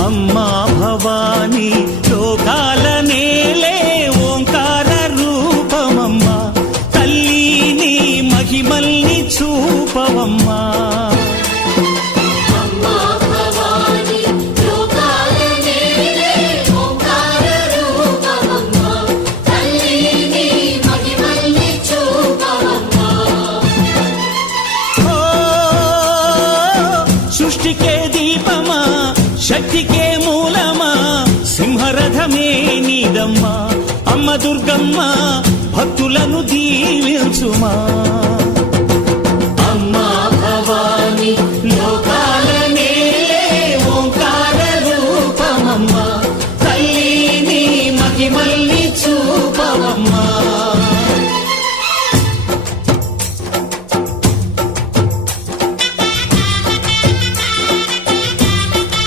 అమ్మా భవానీ లోకాల నేలే ఓంకార రూపమమ్మా తల్లి మహిమల్ని చూపవమ్మా సృష్టికే దీపమా శక్తికే మూలమా సింహరథమే నీదమ్మా అమ్మ దుర్గమ్మ భక్తులను దీవించుమా